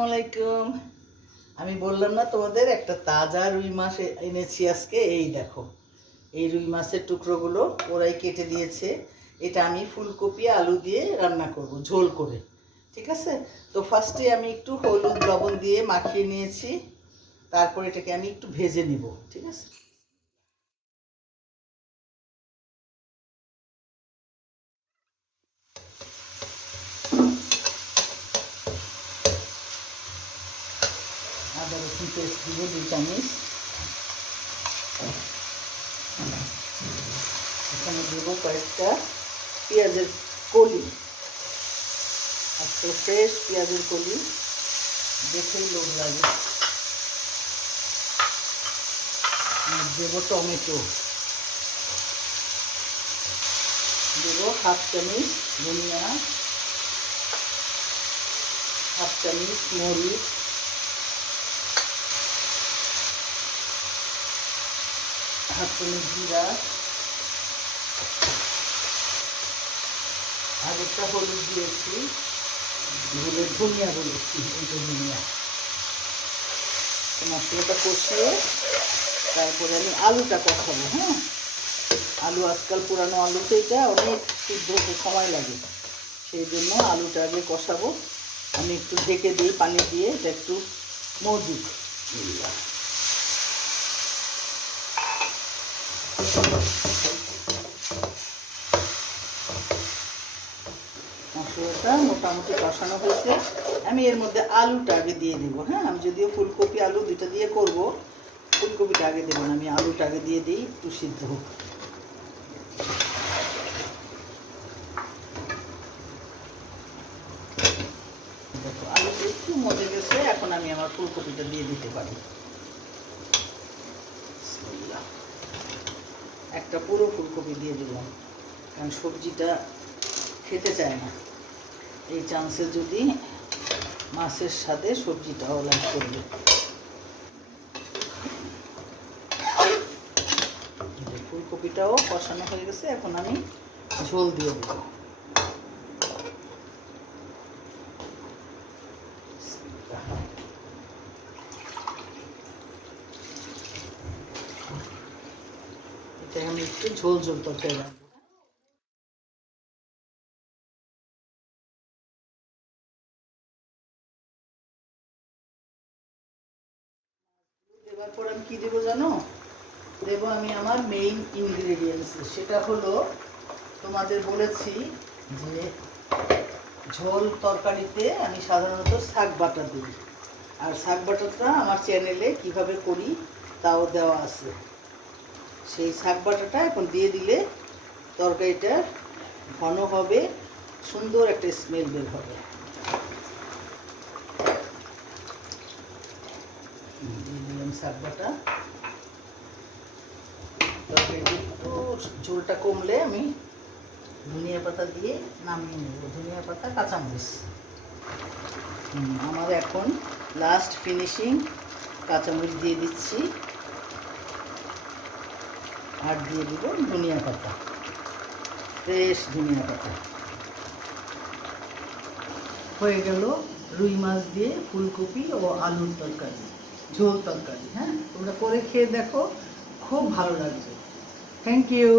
আসসালামাইকুম। আমি বললাম না তোমাদের একটা তাজা রুই মাছ এনেছি আজকে। এই দেখো, এই রুই মাছের টুকরোগুলো ওরাই কেটে দিয়েছে। এটা আমি ফুলকপি আলু দিয়ে রান্না করব, ঝোল করে। ঠিক আছে, তো ফার্স্টে আমি একটু হলুদ লবণ দিয়ে মাখিয়ে নিয়েছি। তারপর এটাকে আমি একটু ভেজে নিব। ঠিক আছে, আদা রসুন পেস্ট দিব 2 চামচ। এখানে দেবো কয়েকটা পেঁয়াজের কলি, আজকাল ফ্রেশ পেঁয়াজের কলি দেখেই লোভ লাগে। দেবো টমেটো, দেবো 1/2 চামচ ধনিয়া, 1/2 চামচ মরিচ, 1/2 চামচ জিরা, আগেরটা হলুদ দিয়েছি, ভুলে ধনিয়া বলেছি, এইটা ধনিয়া। মশলাটা কষিয়ে তারপরে আমি আলুটা কষাবো। হ্যাঁ, আলু আজকাল পুরানো আলুতে এটা অনেক সিদ্ধ হতে সময় লাগে, সেই জন্য আলুটা আগে কষাবো। আমি একটু ঢেকে দিই পানি দিয়ে, এটা একটু মজুক। মশলাটা মোটামুটি কষানো হয়েছে। আমি এর মধ্যে আলুটা আগে দিয়ে দিব। হ্যাঁ, আমি যদিও ফুলকপি আলু দুটো দিয়ে করব, ফুলকপিটা আগে দেবো না, আমি আলুটা আগে দিয়ে দিই, একটু সিদ্ধ হোক। দেখো আলুটা একটু মজে গেছে, এখন আমি আমার ফুলকপিটা দিয়ে দিতে পারি। একটা পুরো ফুলকপি দিয়ে দিলাম, কারণ সবজিটা খেতে চায় না। এই চান্সে যদি মাছের সাথে সবজিটাও লাইক করবে। ফুলকপিটাও কষানো হয়ে গেছে, এখন আমি ঝোল দিয়ে দেব। এটা আমি একটু ঝোল ঝোল তরকারি রাখবো। এবার পর আমি কি দেবো জানো? দেবো আমি আমার মেইন ইনগ্রেডিয়েন্টস, সেটা হলো তোমাদের বলেছি যে ঝোল তরকারিতে আমি সাধারণত শাক বাটা দিই, আর শাক বাটাটা আমার চ্যানেলে কিভাবে করি তাও দেওয়া আছে। সেই শাক বাটাটা এখন দিয়ে দিলে তরকারিটা ঘন হবে, সুন্দর একটা স্মেল বের হবে। দিয়ে দিলাম শাক বাটা। তরকারিটা একটু ঝোলটা কমলে আমি ধনিয়া পাতা দিয়ে নামিয়ে নেব। ধনিয়া পাতা, কাঁচামরিচ। আমার এখন লাস্ট ফিনিশিং কাঁচামরিচ দিয়ে দিচ্ছি, আর দিয়ে দিব ধনিয়া পাতা, ফ্রেশ ধনিয়া পাতা। হয়ে গেল রুই মাছ দিয়ে ফুলকপি ও আলুর তরকারি, ঝোল তরকারি। হ্যাঁ, তোমরা করে খেয়ে দেখো, খুব ভালো লাগবে। Thank you.